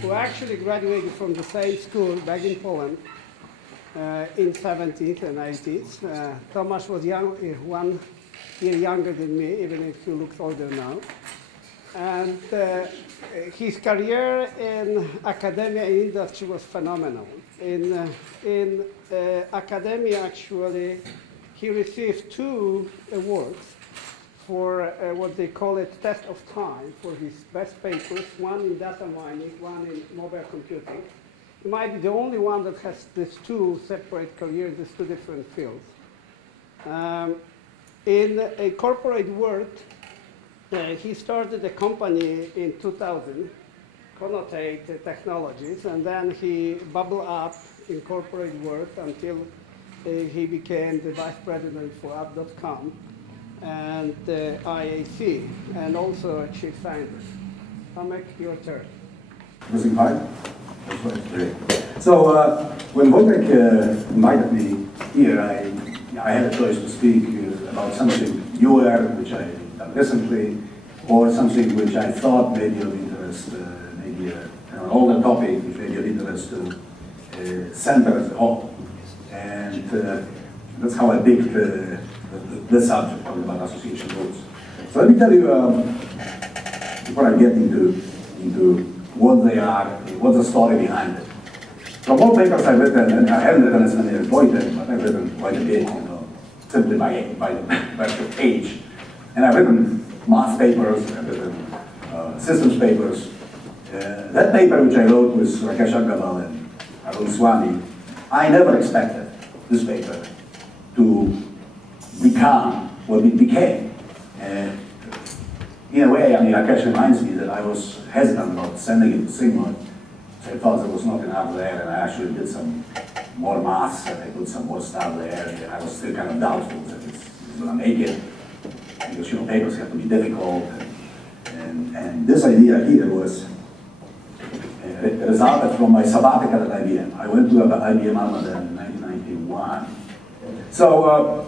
Who actually graduated from the same school back in Poland in 70s and 80s. Tomasz was young, 1 year younger than me, even if he looks older now. And his career in academia and industry was phenomenal. In academia, actually, he received 2 awards for what they call it Test of Time for his best papers, one in data mining, one in mobile computing. He might be the only one that has these 2 separate careers, these 2 different fields. In a corporate world, he started a company in 2000, Connotate Technologies, and then he bubbled up in corporate world until he became the vice president for app.com and IAC, and also a chief scientist. Tomek, your turn. Using fine? That's great. So when Wojtek invited me here, I had a choice to speak about something newer, which I done recently, or something which I thought may be of interest, maybe an older topic, which may be of interest to center as a whole. And that's how I picked this subject, talking about association rules. So let me tell you, before I get into what they are, what's the story behind it. From all papers I've written, and I haven't written as many as Wojtek, but I've written quite a bit, simply by the age. And I've written math papers, I've written systems papers. That paper which I wrote with Agrawal and Swami, I never expected this paper to become what it became. In a way, I mean, Rakesh reminds me that I was hesitant about sending it to Sigmod. So I thought there was not enough there, and I actually did some more maths, and I put some more stuff there, and I was still kind of doubtful that it's going to make it, because, you know, papers have to be difficult, and this idea here was resulted from my sabbatical at IBM. I went to IBM Alma in 1991. So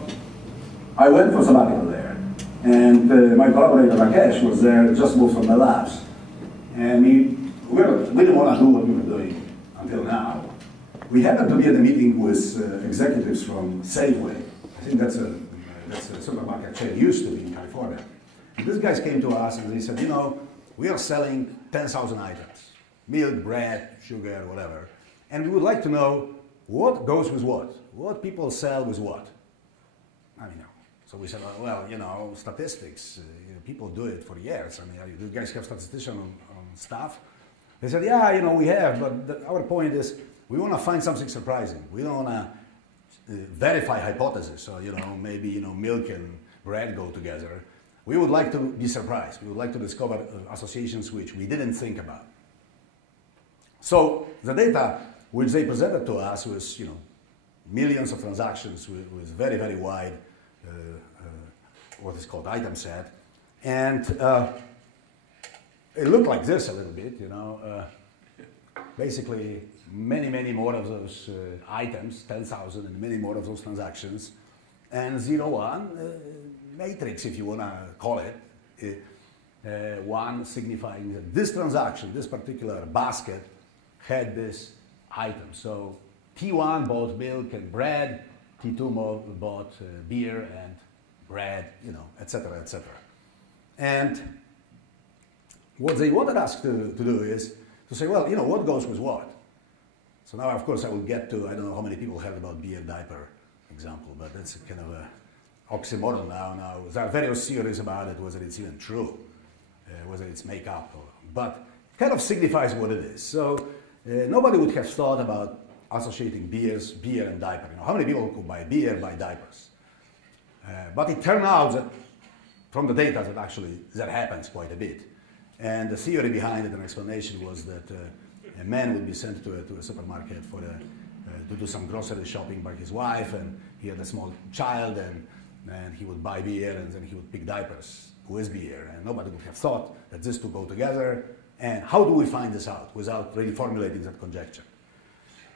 I went for sabbatical there. And my collaborator Rakesh was there, just moved from the labs. And we didn't want to do what we were doing until now. We happened to be at a meeting with executives from Safeway. I think that's a supermarket chain, used to be in California. And these guys came to us and they said, you know, we are selling 10,000 items. Milk, bread, sugar, whatever. And we would like to know what goes with what. What people sell with what. I mean, so we said, well, you know, statistics, you know, people do it for years. I mean, do you guys have statistician on staff? They said, yeah, you know, we have, but our point is we want to find something surprising. We don't want to verify hypotheses. So, you know, maybe, you know, milk and bread go together. We would like to be surprised. We would like to discover associations which we didn't think about. So the data which they presented to us was, you know, millions of transactions with very, very wide what is called item set, and it looked like this a little bit, you know. Basically, many more of those items, 10,000, and many more of those transactions, and 0-1 matrix, if you want to call it, 1 signifying that this transaction, this particular basket, had this item. So T1 bought milk and bread, T2 bought beer and bread, you know, etc., etc. And what they wanted us to do is to say, well, you know, what goes with what? So now, of course, I will get to, I don't know how many people heard about beer diaper example, but that's kind of an oxymoron now. Now, there are various theories about it, whether it's even true, whether it's make-up, but it kind of signifies what it is. So nobody would have thought about associating beer and diaper. You know, how many people could buy beer, buy diapers? But it turned out that from the data that actually that happens quite a bit. And the theory behind it, an explanation, was that a man would be sent to a supermarket for to do some grocery shopping by his wife, and he had a small child, and he would buy beer, and then he would pick diapers with beer. And nobody would have thought that these two go together, And how do we find this out without really formulating that conjecture?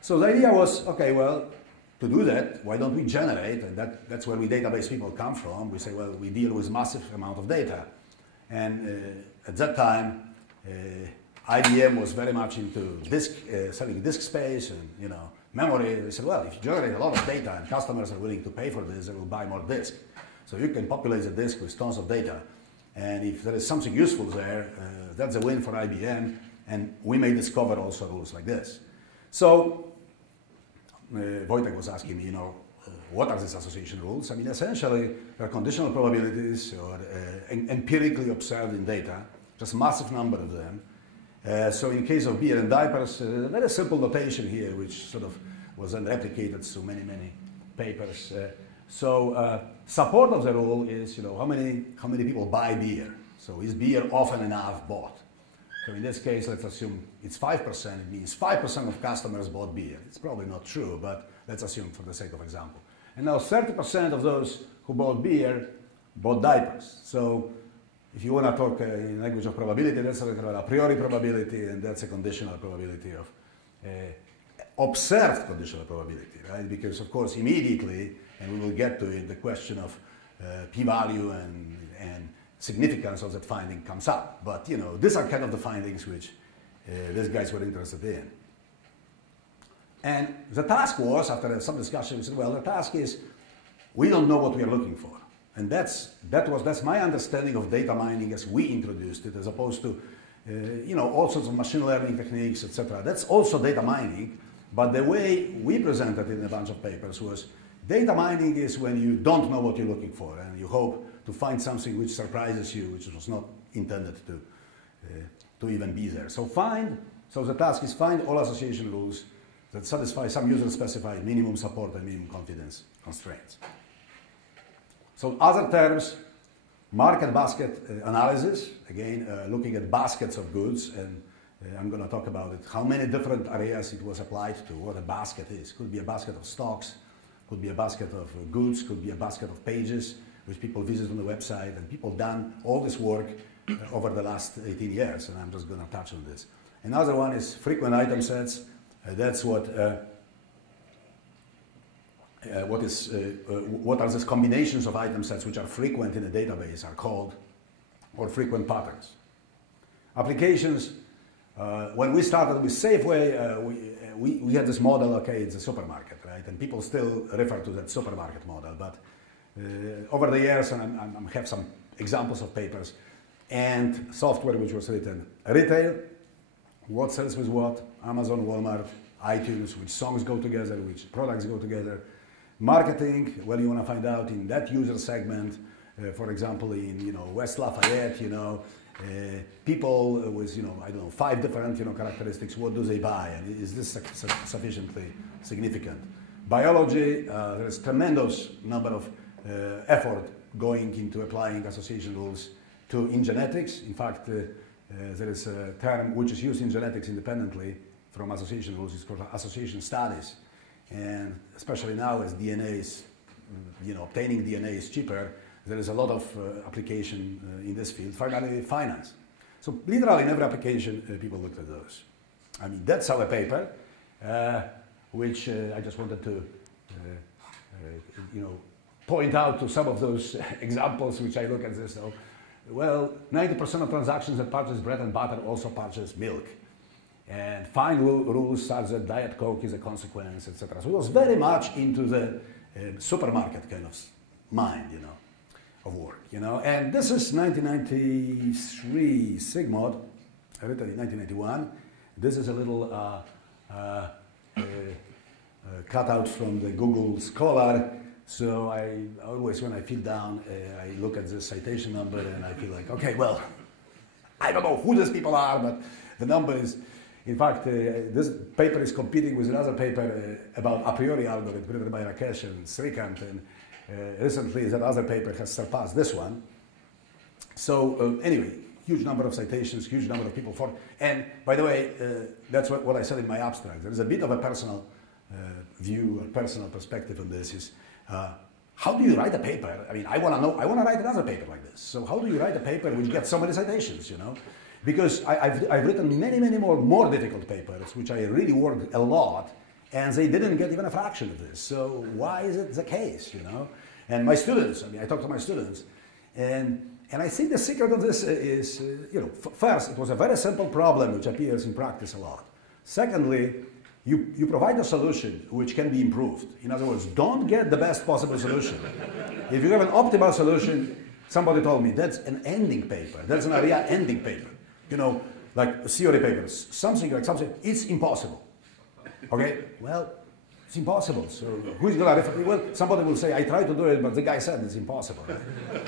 So the idea was, okay, well, to do that, why don't we generate, and that's where we database people come from. We say, well, we deal with massive amount of data. And at that time, IBM was very much into selling disk space and memory. They said, well, if you generate a lot of data and customers are willing to pay for this, they will buy more disk. So you can populate the disk with tons of data. And if there is something useful there, that's a win for IBM. And we may discover also rules like this. So Wojtek was asking me, what are these association rules? I mean, essentially, they're conditional probabilities or empirically observed in data, just a massive number of them. So in case of beer and diapers, a very simple notation here, which sort of was then replicated through many, many papers. Support of the rule is, how many people buy beer? So is beer often enough bought? So in this case, let's assume it's 5%. It means 5% of customers bought beer. It's probably not true, but let's assume for the sake of example. And now 30% of those who bought beer bought diapers. So if you want to talk in language of probability, that's an a priori probability, and that's a conditional probability of observed conditional probability, right? Because of course immediately, and we will get to it, the question of p-value and significance of that finding comes up. But these are kind of the findings which these guys were interested in. And the task was, after some discussion, we said, well, the task is, we don't know what we are looking for. And that's my understanding of data mining as we introduced it, as opposed to all sorts of machine learning techniques, etc. That's also data mining, but the way we presented it in a bunch of papers was data mining is when you don't know what you're looking for and you hope to find something which surprises you, which was not intended to even be there. So the task is find all association rules that satisfy some user-specified minimum support and minimum confidence constraints. So other terms, market basket analysis, again, looking at baskets of goods, and I'm going to talk about it, how many different areas it was applied to, what a basket is. Could be a basket of stocks, could be a basket of goods, could be a basket of pages, which people visit on the website, and people done all this work over the last 18 years, and I'm just going to touch on this. Another one is frequent item sets. That's what are these combinations of item sets which are frequent in a database are called, or frequent patterns. Applications, when we started with Safeway, we had this model, okay, it's a supermarket, right? And people still refer to that supermarket model, but over the years, and I have some examples of papers, and software which was written, retail, what sells with what, Amazon, Walmart, iTunes, which songs go together, which products go together. Marketing, well, you want to find out in that user segment, for example, in West Lafayette, people with I don't know 5 different characteristics. What do they buy, and is this sufficiently significant? Biology, there is tremendous number of effort going into applying association rules in genetics. In fact, there is a term which is used in genetics independently from association rules. It's called association studies. And especially now as DNA is, obtaining DNA is cheaper, there is a lot of application in this field. Finally, finance. So literally in every application, people looked at those. I mean, that's our paper, which I just wanted to, point out to some of those examples which I look at this. So, well, 90% of transactions that purchase bread and butter also purchase milk. And fine rules such that Diet Coke is a consequence, etc. So it was very much into the supermarket kind of mind, of work, And this is 1993 SIGMOD, written in 1991. This is a little cutout from the Google Scholar. So I always, when I feel down, I look at the citation number and I feel like, okay, well, I don't know who these people are, but the number is. In fact, this paper is competing with another paper about Apriori algorithm written by Rakesh and Srikant, and recently that other paper has surpassed this one. So anyway, huge number of citations, huge number of people for. And by the way, that's what I said in my abstract. There is a bit of a personal view or personal perspective on this. Is how do you write a paper? I mean, I want to write another paper like this. So how do you write a paper which gets so many citations? Because I've written many more difficult papers, which I really worked a lot, and they didn't get even a fraction of this. So why is it the case, you know? And my students, I mean, I talk to my students, and I think the secret of this is, you know, first, it was a very simple problem which appears in practice a lot. Secondly, you provide a solution which can be improved. In other words, don't get the best possible solution. If you have an optimal solution, somebody told me, that's an ending paper. That's an area ending paper. You know, like theory papers, something, it's impossible. Okay, well, it's impossible. So who's going to refer? Well, somebody will say, I tried to do it, but the guy said it's impossible. Right?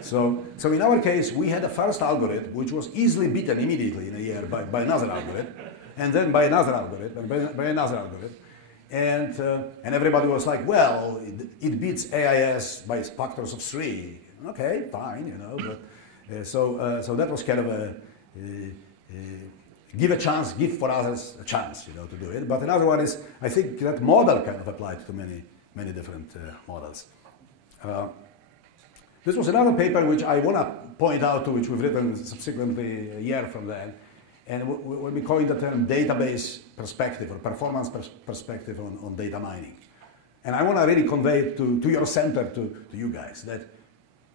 So in our case, we had a first algorithm, which was easily beaten immediately in a year by another algorithm, and then by another algorithm, and by another algorithm. And everybody was like, well, it beats AIS by factors of 3. Okay, fine, you know, but so that was kind of a give for others a chance, you know, to do it. But another one is, I think that model kind of applied to many different models. This was another paper which I want to point out to, which we've written subsequently a year from then, and what we call the term database perspective or performance perspective on data mining. And I want to really convey it to your center, to you guys, that,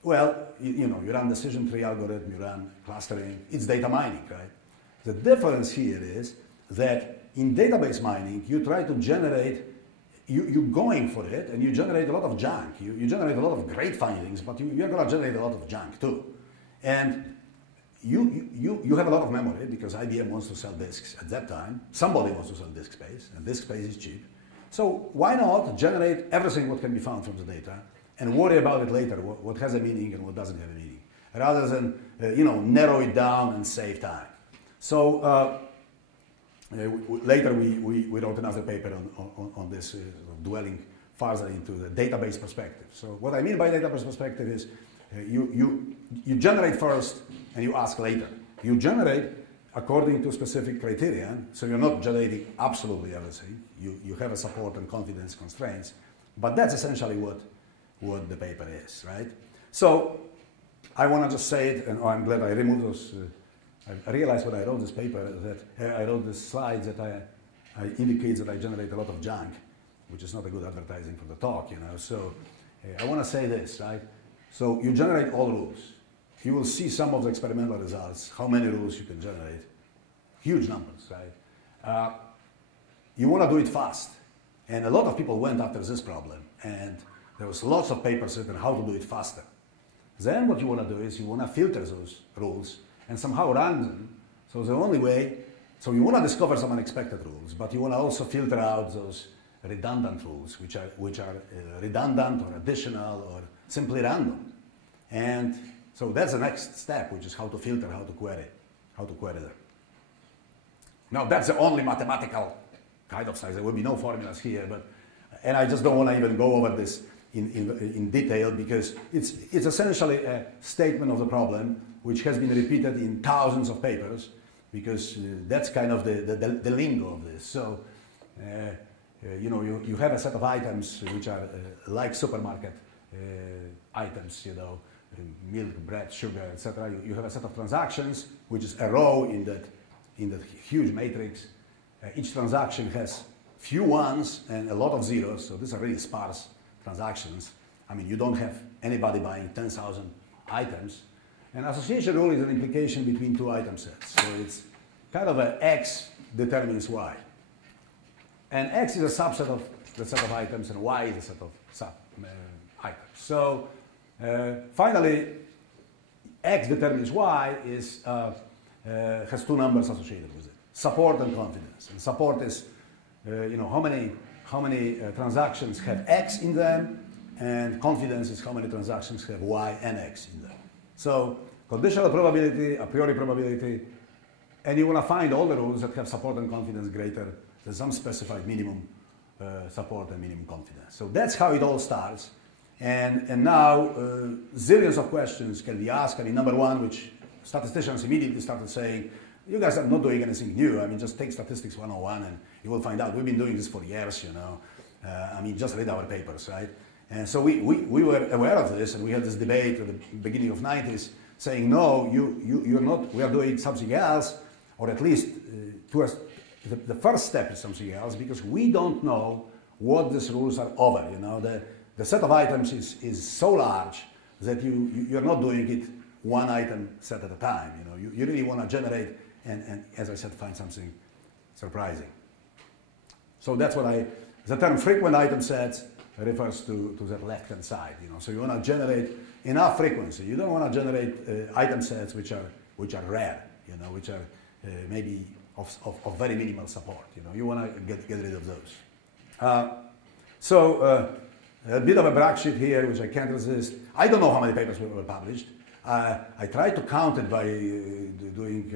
well, you know, you run decision tree algorithm, you run clustering, it's data mining, right? The difference here is that in database mining, you try to generate, you're going for it, and you generate a lot of junk. You generate a lot of great findings, but you're going to generate a lot of junk too. And you have a lot of memory because IBM wants to sell disks at that time. Somebody wants to sell disk space, and disk space is cheap. So why not generate everything what can be found from the data and worry about it later, what has a meaning and what doesn't have a meaning, rather than you know, narrow it down and save time. So later we wrote another paper on this, dwelling further into the database perspective. So what I mean by database perspective is you generate first and you ask later. You generate according to specific criteria, so you're not generating absolutely everything. You have a support and confidence constraints, but that's essentially what the paper is, right? So I want to just say it, and I'm glad I removed those. I realized when I wrote this paper that I wrote this slide that I indicate that I generate a lot of junk, which is not a good advertising for the talk, you know. So I want to say this, right? So you generate all rules. You will see some of the experimental results, how many rules you can generate. Huge numbers, right? You want to do it fast. And a lot of people went after this problem. And there was lots of papers written how to do it faster. Then what you want to do is you want to filter those rules and somehow run them. So the only way, so you want to discover some unexpected rules, but you want to also filter out those redundant rules, which are redundant or additional or simply random. And so that's the next step, which is how to filter, how to query them. Now that's the only mathematical kind of size. There will be no formulas here, and I just don't want to even go over this in detail because it's essentially a statement of the problem which has been repeated in thousands of papers because that's kind of the lingo of this. So you know, you have a set of items which are like supermarket items, you know, milk, bread, sugar, etc. You have a set of transactions, which is a row in that huge matrix. Each transaction has few ones and a lot of zeros, so these are really sparse transactions. I mean, you don't have anybody buying 10,000 items. And association rule is an implication between two item sets. So it's kind of a X determines Y. And X is a subset of the set of items, and Y is a set of items. So finally, X determines Y has two numbers associated with it: support and confidence. And support is, you know, how many transactions have X in them, and confidence is how many transactions have Y and X in them. So conditional probability, a priori probability, and you want to find all the rules that have support and confidence greater than some specified minimum support and minimum confidence. So that's how it all starts. And now zillions of questions can be asked. I mean, number one, which statisticians immediately started saying, you guys are not doing anything new. I mean, just take statistics 101 and you will find out. We've been doing this for years, you know. I mean, just read our papers, right? And so we were aware of this, and we had this debate at the beginning of the 90s saying, no, you're not, we are doing something else, or at least the first step is something else, because we don't know what these rules are over. You know, the set of items is so large that you're not doing it one item set at a time. You know, you really want to generate and, as I said, find something surprising. So that's what the term frequent item sets refers to that left-hand side. You know, so you want to generate enough frequency. You don't want to generate item sets which are rare. You know, which are maybe of very minimal support. You know, you want to get rid of those. A bit of a brag sheet here, which I can't resist. I don't know how many papers were published. I tried to count it by doing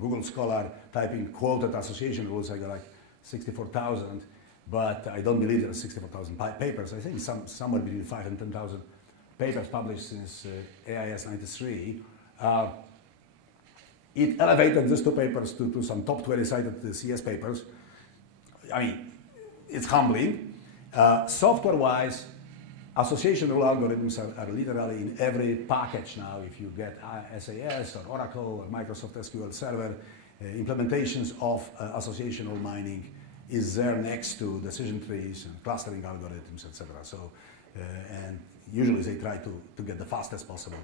Google Scholar, typing quoted association rules. I got like 64,000, but I don't believe there are 64,000 papers. I think somewhere between 5,000 and 10,000 papers published since AIS 93. It elevated these two papers to some top 20 cited CS papers. I mean, it's humbling. Software-wise, association rule algorithms are literally in every package now. If you get SAS or Oracle or Microsoft SQL Server, implementations of association rule mining is there next to decision trees and clustering algorithms, etc. So, and usually they try to get the fastest possible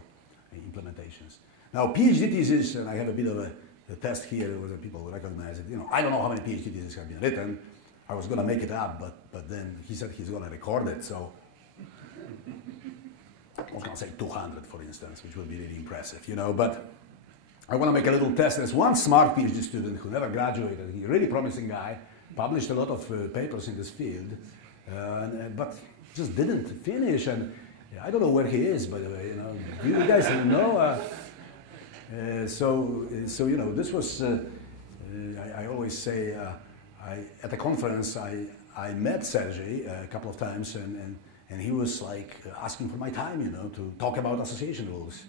implementations. Now, PhD thesis, and I have a bit of a test here where people recognize it. You know, I don't know how many PhD theses have been written. I was going to make it up, but then he said he's going to record it, so I was going to say 200, for instance, which will be really impressive, you know. But I want to make a little test. There's one smart PhD student who never graduated. He's a really promising guy, published a lot of papers in this field, but just didn't finish. And I don't know where he is, by the way. You know, do you guys know? So you know, this was. I always say. At a conference, I met Sergey a couple of times, and he was like asking for my time, you know, to talk about association rules.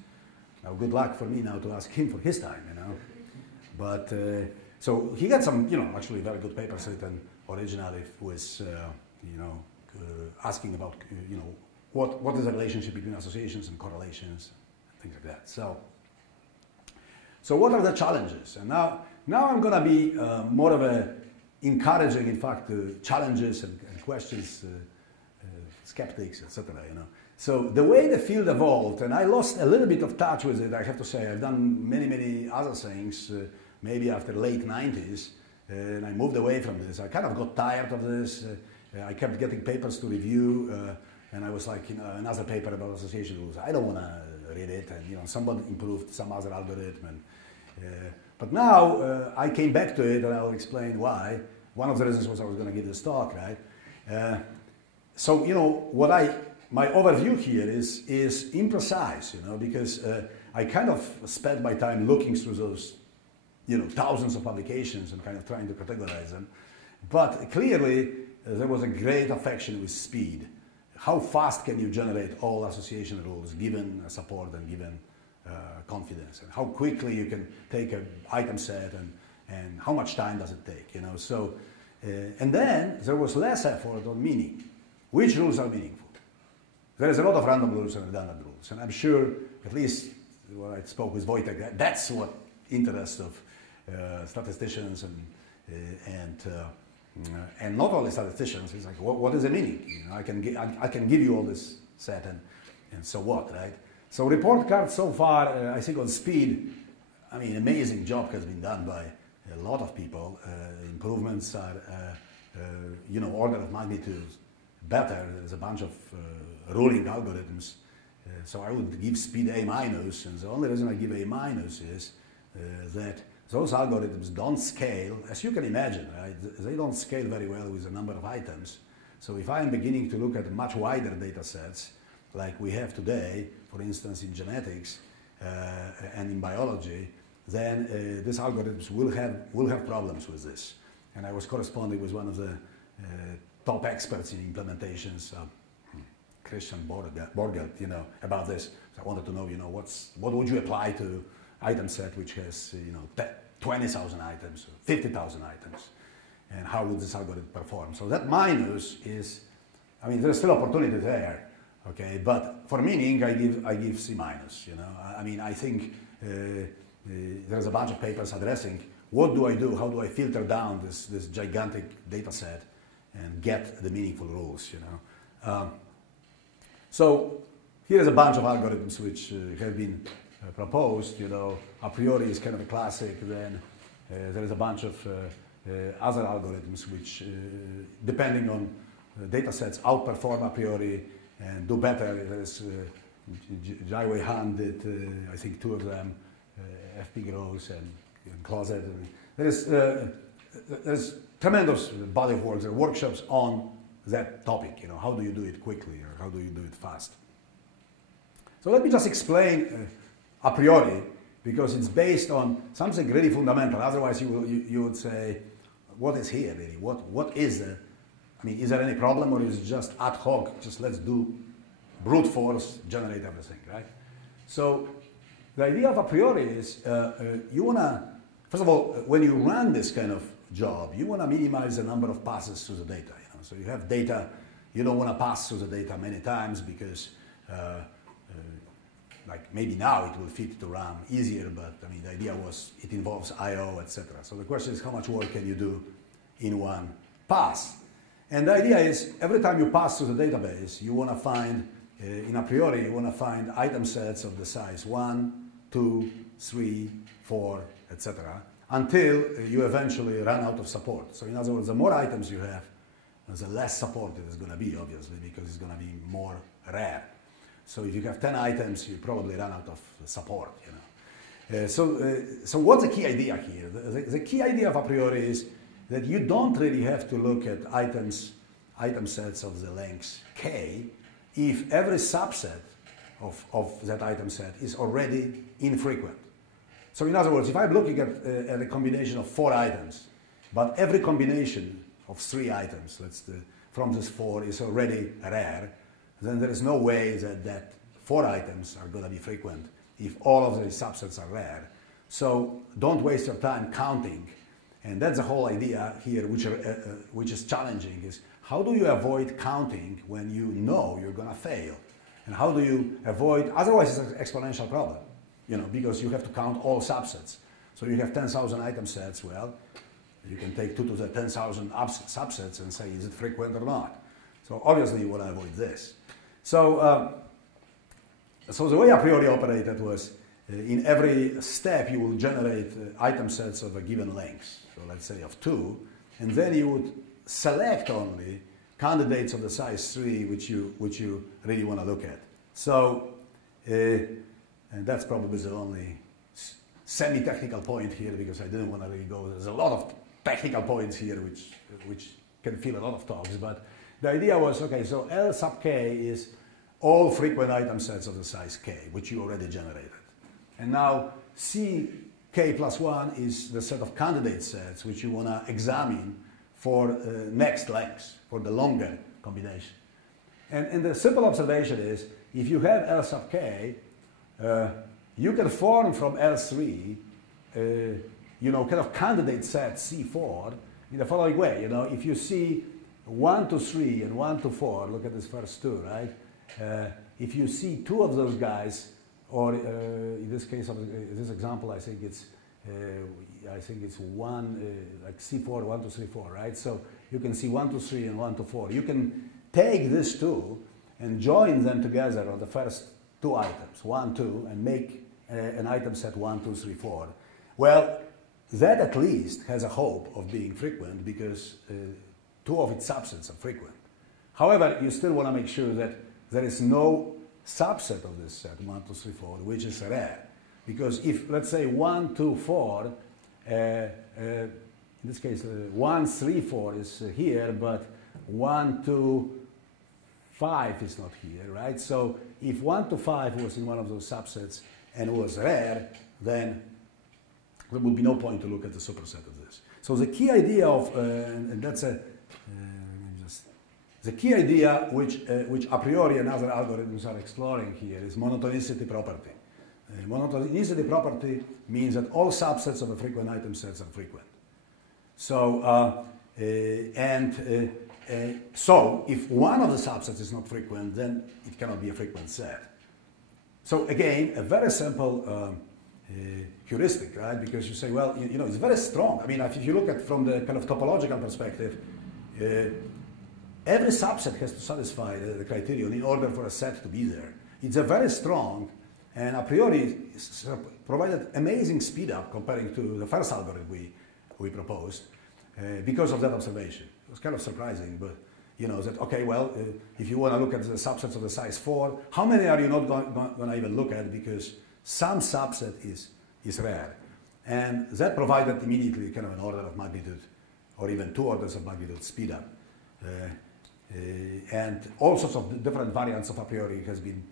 Now, good luck for me now to ask him for his time, you know. But so he got some, you know, actually very good papers written originally with, you know, asking about, you know, what is the relationship between associations and correlations, things like that. So what are the challenges? And now I'm going to be more of a encouraging, in fact, challenges and questions, skeptics, etc. You know. So the way the field evolved, and I lost a little bit of touch with it, I have to say. I've done many other things, maybe after late 90s, and I moved away from this. I kind of got tired of this. I kept getting papers to review, and I was like, you know, another paper about association rules. I don't want to read it, and you know, someone improved some other algorithm, and but now I came back to it, and I'll explain why. One of the reasons was I was going to give this talk, right? So you know my overview here is imprecise, you know, because I kind of spent my time looking through those, you know, thousands of publications and kind of trying to categorize them. But clearly there was a great affection with speed. How fast can you generate all association rules given support and given confidence, and how quickly you can take an item set, and how much time does it take, you know. So and then there was less effort on meaning. Which rules are meaningful? There is a lot of random rules and redundant rules, and I'm sure, at least when I spoke with Wojtek, that's what interests of statisticians and not only statisticians. It's like, what is the meaning? You know, I can give you all this set, and so what, right? So report cards so far, I think on speed, I mean, amazing job has been done by a lot of people. Improvements are, you know, order of magnitude better. There's a bunch of ruling algorithms. So I would give speed A-, and the only reason I give A- is that those algorithms don't scale, as you can imagine, right? They don't scale very well with the number of items. So if I'm beginning to look at much wider data sets, like we have today, for instance, in genetics and in biology, then these algorithms will have problems with this. And I was corresponding with one of the top experts in implementations, Christian Borgelt, you know, about this. So I wanted to know, you know, what would you apply to item set which has, you know, 20,000 items, 50,000 items, and how would this algorithm perform? So that minus is, I mean, there's still opportunity there, okay, but for meaning, I give C minus. You know, I mean, I think there's a bunch of papers addressing what do I do, how do I filter down this gigantic data set and get the meaningful rules. You know, so here's a bunch of algorithms which have been proposed. You know, a priori is kind of a classic. Then there is a bunch of other algorithms which, depending on data sets, outperform a priori and do better. There's Jaiwei Han did, I think, 2 of them, FP Gross and Closet. There's tremendous body of work. There are workshops on that topic. You know, how do you do it quickly or how do you do it fast? So let me just explain a priori, because it's based on something really fundamental. Otherwise, you would say, what is here really? What is there? I mean, is there any problem, or is it just ad hoc? Just let's do brute force, generate everything, right? So the idea of a priori is you want to, first of all, when you run this kind of job, you want to minimize the number of passes through the data. You know? So you have data, you don't want to pass through the data many times because like maybe now it will fit to RAM easier, but I mean the idea was it involves I/O, etc. So the question is how much work can you do in one pass? And the idea is every time you pass through the database, you want to find, in a priori, you want to find item sets of the size 1, 2, 3, 4, etc. until you eventually run out of support. So in other words, the more items you have, the less support it is going to be, obviously, because it's going to be more rare. So if you have 10 items, you probably run out of support. You know. So what's the key idea here? The key idea of a priori is that you don't really have to look at item sets of the length k if every subset of that item set is already infrequent. So in other words, if I'm looking at a combination of 4 items, but every combination of 3 items, from this 4 is already rare, then there is no way that 4 items are going to be frequent if all of the subsets are rare. So don't waste your time counting. And that's the whole idea here, which is challenging, is how do you avoid counting when you know you're going to fail? And how do you avoid, otherwise it's an exponential problem, you know, because you have to count all subsets. So you have 10,000 item sets, well, you can take 2 to the 10,000 subsets and say, is it frequent or not? So obviously you want to avoid this. So, so the way a priori operated was, in every step you will generate item sets of a given length, so let's say of 2, and then you would select only candidates of the size 3 which you really want to look at. So, and that's probably the only semi-technical point here, because I didn't want to really go, there's a lot of technical points here which can fill a lot of talks, but the idea was, okay, so L sub k is all frequent item sets of the size k, which you already generated. And now Ck plus 1 is the set of candidate sets which you want to examine for next lengths, for the longer combination. And the simple observation is, if you have L sub k, you can form from L3, you know, kind of candidate set C4 in the following way. You know, if you see 1 to 3 and 1 to 4, look at this first 2, right? If you see 2 of those guys, or in this case, in this example, I think it's 1, like C4, 1, 2, 3, 4, right? So you can see 1 to 3 and 1 to 4. You can take these 2 and join them together on the first 2 items, 1, 2, and make an item set 1, 2, 3, 4. Well, that at least has a hope of being frequent because 2 of its subsets are frequent. However, you still want to make sure that there is no subset of this set, 1, 2, 3, 4, which is rare. Because if, let's say, 1, 2, 4, in this case, 1, 3, 4 is here, but 1, 2, 5 is not here, right? So if 1 to 5 was in one of those subsets and was rare, then there would be no point to look at the superset of this. So the key idea of, and that's the key idea which a priori and other algorithms are exploring here is monotonicity property. Monotonicity property means that all subsets of a frequent item sets are frequent. So, and So if one of the subsets is not frequent, then it cannot be a frequent set. So again, a very simple heuristic, right? Because you say, well, you know, it's very strong. I mean, if you look at from the kind of topological perspective, every subset has to satisfy the criterion in order for a set to be there. It's a very strong, and a priori provided amazing speed up comparing to the first algorithm we proposed because of that observation. It was kind of surprising, but you know, that, okay, well, if you want to look at the subsets of the size 4, how many are you not going to even look at, because some subset is rare. And that provided immediately kind of an order of magnitude, or even 2 orders of magnitude speed up. And all sorts of different variants of a priori has been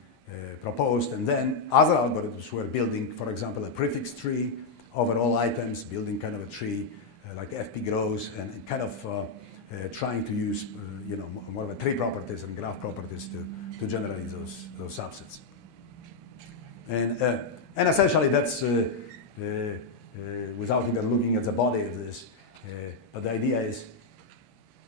proposed, and then other algorithms were building, for example, a prefix tree over all items, building kind of a tree like FP grows, and kind of trying to use you know, more of a tree properties and graph properties to generate those subsets. And essentially that's without even looking at the body of this, but the idea is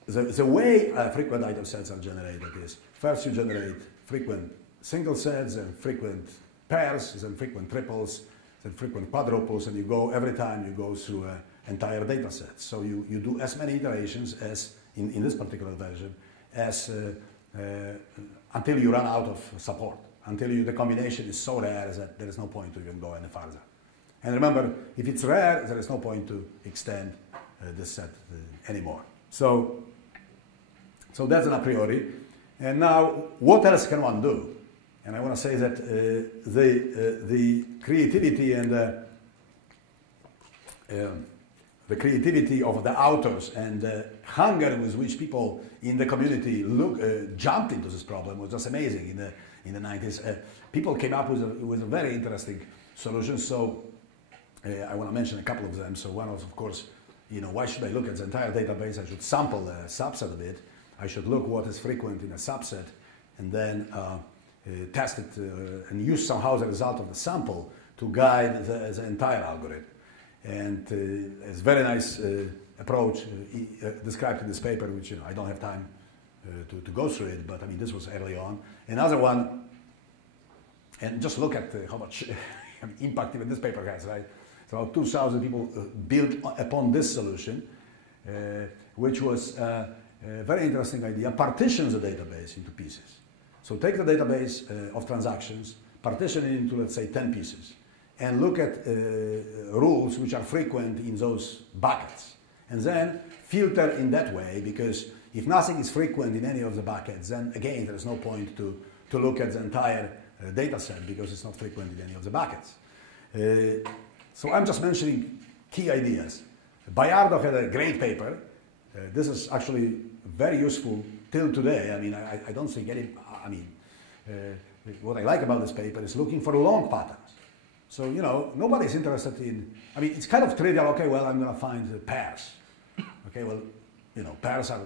the way frequent item sets are generated is first you generate frequent single sets and frequent pairs, then frequent triples, then frequent quadruples, and you go every time you go through an entire data set. So you do as many iterations as in this particular version as until you run out of support, until the combination is so rare that there is no point to even go any further. And remember, if it's rare, there is no point to extend this set anymore. So that's an a priori. And now, what else can one do? And I want to say that the creativity and the creativity of the authors and the hunger with which people in the community jumped into this problem was just amazing in the 90s. People came up with a very interesting solution. So I want to mention a couple of them. So one was, of course, you know, why should I look at the entire database? I should sample a subset of it. I should look what is frequent in a subset, and then test it and use somehow the result of the sample to guide the entire algorithm. And it's a very nice approach described in this paper, which, you know, I don't have time to go through it, but I mean, this was early on. Another one, and just look at how much impact even this paper has, right? So about 2,000 people built upon this solution, which was a very interesting idea. Partition the database into pieces. So take the database of transactions, partition it into, let's say, 10 pieces, and look at rules which are frequent in those buckets. And then filter in that way, because if nothing is frequent in any of the buckets, then again, there is no point to look at the entire data set, because it's not frequent in any of the buckets. So I'm just mentioning key ideas. Bayardo had a great paper. This is actually very useful till today. I mean, I don't think any, I mean, what I like about this paper is looking for long patterns. So, you know, nobody's interested in, I mean, it's kind of trivial, okay, well, I'm going to find pairs. Okay, well, you know, pairs are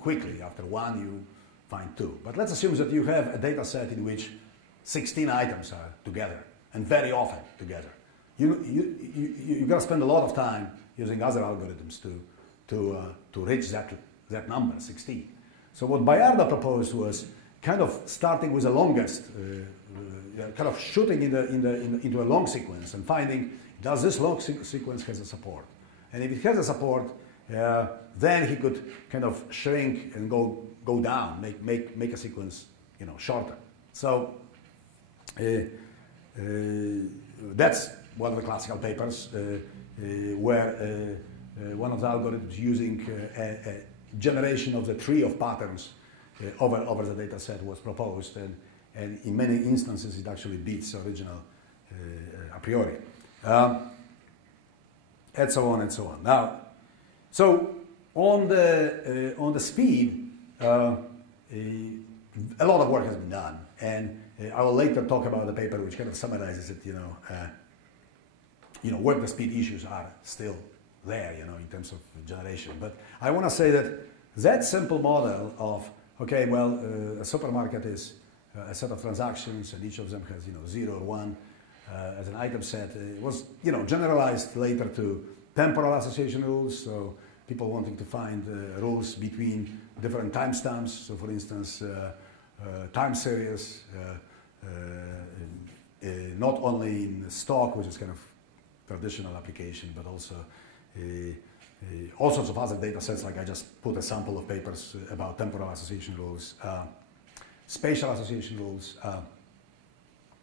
quickly, after one, you find 2. But let's assume that you have a data set in which 16 items are together, and very often together. You've got to spend a lot of time using other algorithms to reach that number, 16. So what Bayardo proposed was kind of starting with the longest, kind of shooting into a long sequence and finding, does this long sequence has a support? And if it has a support, then he could kind of shrink and go down, make a sequence, you know, shorter. So that's one of the classical papers where one of the algorithms using a generation of the tree of patterns over the data set was proposed, and in many instances it actually beats the original a priori. And so on and so on. Now, so on the speed, a lot of work has been done, and I will later talk about the paper which kind of summarizes it. Where the speed issues are still there, in terms of generation. But I want to say that simple model of, okay, well, a supermarket is a set of transactions, and each of them has 0 or 1 as an item set. It was generalized later to temporal association rules. So people wanting to find rules between different timestamps. So for instance, time series, not only in stock, which is kind of traditional application, but also all sorts of other data sets, like I just put a sample of papers about temporal association rules, spatial association rules,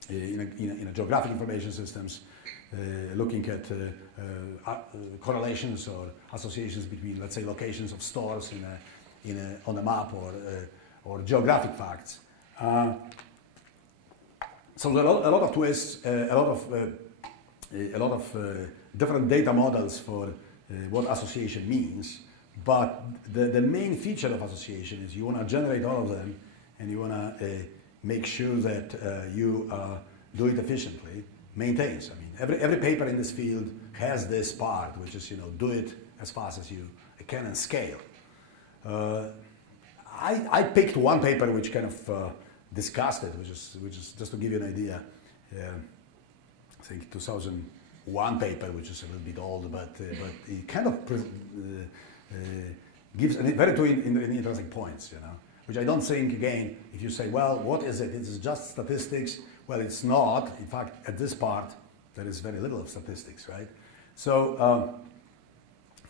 in a geographic information systems, looking at correlations or associations between, let's say, locations of stores on a map, or geographic facts. So there are a lot of twists, a lot of different data models for what association means. But the main feature of association is you want to generate all of them, and you want to make sure that you do it efficiently. Maintains. I mean, every paper in this field has this part, which is, do it as fast as you can and scale. I picked one paper which kind of discussed it, which is just to give you an idea. I think 2001 paper, which is a little bit old, but it kind of gives very two interesting points, which I don't think, again, if you say, well, what is it? It's just statistics. Well, it's not. In fact, at this part, there is very little of statistics, right? So,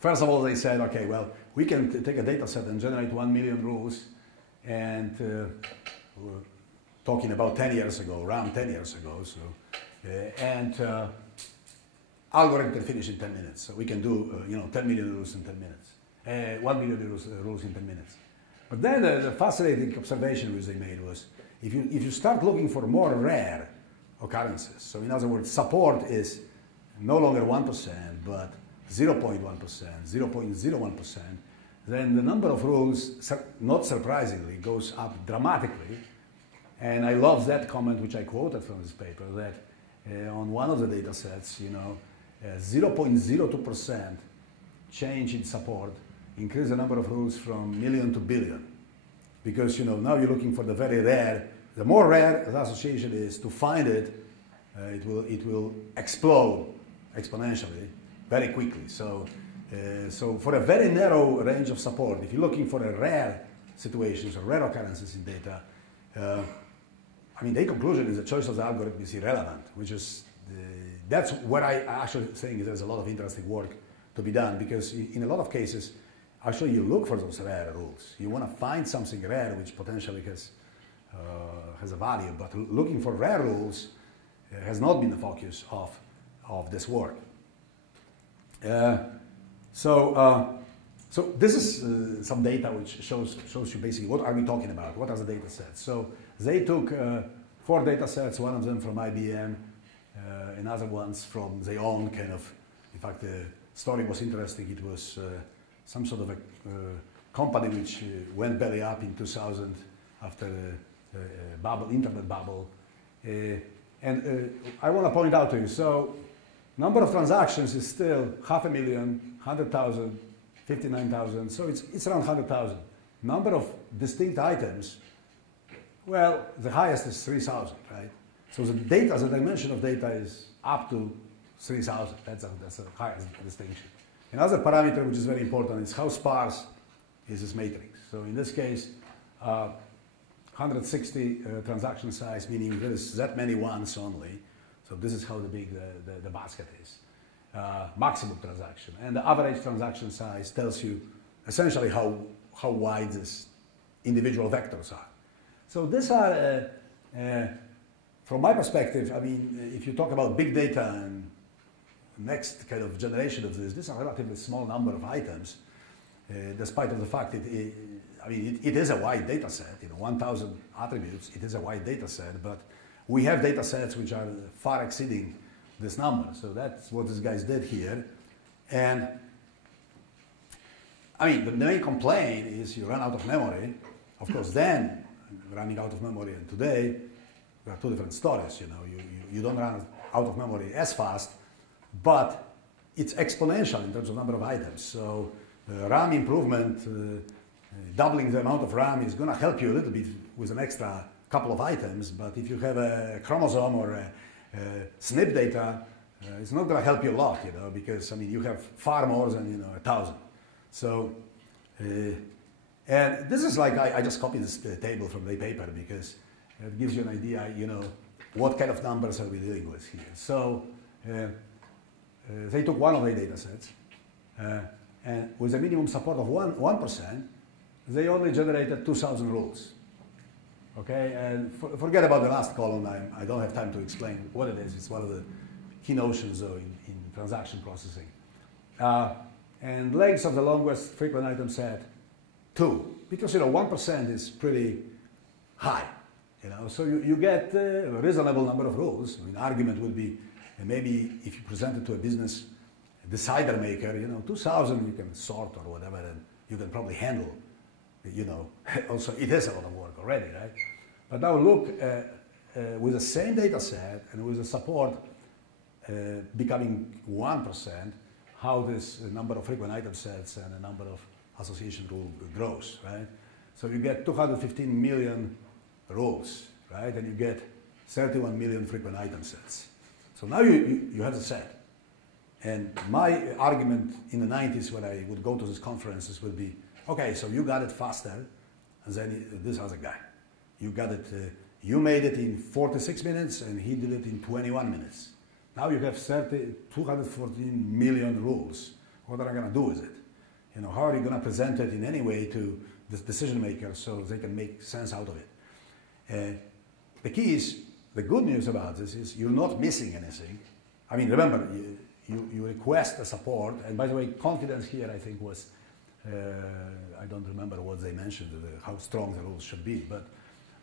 first of all, they said, okay, well, we can take a data set and generate 1 million rules, and we're talking about 10 years ago, around 10 years ago, so, and algorithm can finish in 10 minutes. So we can do, 10 million rules in 10 minutes, 1 million rules in 10 minutes. But then the fascinating observation which they made was, if you start looking for more rare occurrences, so in other words, support is no longer 1%, but 0.1%, 0.01%, then the number of rules, not surprisingly, goes up dramatically. And I love that comment, which I quoted from this paper, that on one of the data sets, 0.02% change in support increase the number of rules from million to billion. Because now you're looking for the very rare. The more rare the association is, to find it, it will explode exponentially very quickly. So for a very narrow range of support, if you're looking for a rare situations or rare occurrences in data, I mean, their conclusion is the choice of the algorithm is irrelevant, which is that's where I actually think there's a lot of interesting work to be done, because in a lot of cases, actually, you look for those rare rules. You want to find something rare which potentially has a value, but looking for rare rules has not been the focus of this work. So this is some data which shows you basically what are we talking about, what are the data sets. So they took 4 data sets, one of them from IBM, and other ones from their own kind of, in fact, the story was interesting. It was some sort of a company which went belly up in 2000 after the internet bubble. And I want to point out to you, so number of transactions is still 500,000, 100,000, 59,000, so it's around 100,000. Number of distinct items, well, the highest is 3,000, right? So the data, the dimension of data is up to 3,000. That's the highest distinction. Another parameter which is very important is how sparse is this matrix. So in this case, 160 transaction size, meaning there is that many ones only. So this is how big the basket is. Maximum transaction. And the average transaction size tells you essentially how wide these individual vectors are. So these are, from my perspective, I mean, if you talk about big data and next kind of generation of this are a relatively small number of items, despite of the fact it is a wide data set, 1,000 attributes, it is a wide data set, but we have data sets which are far exceeding this number. So that's what these guys did here. And I mean, the main complaint is you run out of memory. Of course, then running out of memory and today, there are two different stories. You don't run out of memory as fast, but it's exponential in terms of number of items. So RAM improvement, doubling the amount of RAM is going to help you a little bit with an extra couple of items. But if you have a chromosome or a SNP data, it's not going to help you a lot, because I mean you have far more than 1,000. So, and this is like, I just copied this table from the paper because it gives you an idea, you know, what kind of numbers are we dealing with here. So, they took one of the data sets, and with a minimum support of 1%, they only generated 2,000 rules. Okay, and forget about the last column. I don't have time to explain what it is. It's one of the key notions in transaction processing. And length of the longest frequent item set, 2. Because, you know, 1% is pretty high. You know, so you get a reasonable number of rules. I mean, argument would be, maybe if you present it to a business decider maker, you know, 2,000 you can sort or whatever, and you can probably handle. You know, also it is a lot of work already, right? But now look, with the same data set and with the support becoming 1%, how this number of frequent item sets and the number of association rules grows, right? So you get 215 million rules, right? And you get 31 million frequent item sets. So now you have the set. And my argument in the 90s when I would go to these conferences would be, okay, so you got it faster than this other guy. You got it, you made it in 46 minutes and he did it in 21 minutes. Now you have 214 million rules. What are you going to do with it? You know, how are you going to present it in any way to the decision makers so they can make sense out of it? The key is, the good news about this is you're not missing anything. I mean, remember, you request a support, and by the way, confidence here I think was, I don't remember what they mentioned, how strong the rules should be,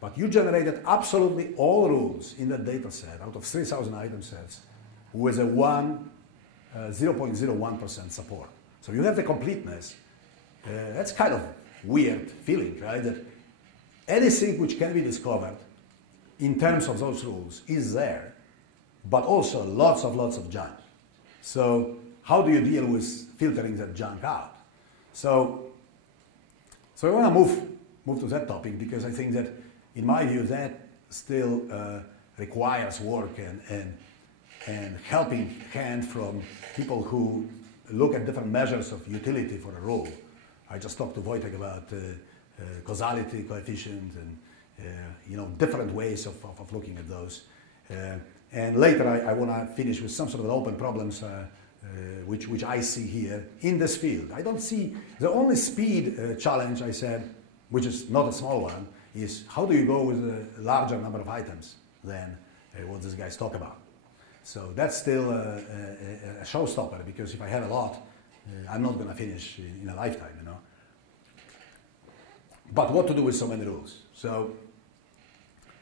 but you generated absolutely all rules in that data set out of 3,000 item sets with a 0.01% support. So you have the completeness. That's kind of weird feeling, right? That anything which can be discovered in terms of those rules is there, but also lots of junk. So how do you deal with filtering that junk out? So I want to move to that topic because I think that, in my view, that still requires work and helping hand from people who look at different measures of utility for a rule. I just talked to Wojtek about causality coefficient and you know, different ways of looking at those. And later I want to finish with some sort of open problems which I see here in this field. I don't see, the only speed challenge I said, which is not a small one, is how do you go with a larger number of items than what these guys talk about. So that's still a showstopper, because if I have a lot, I'm not going to finish in a lifetime, you know. But what to do with so many rules? So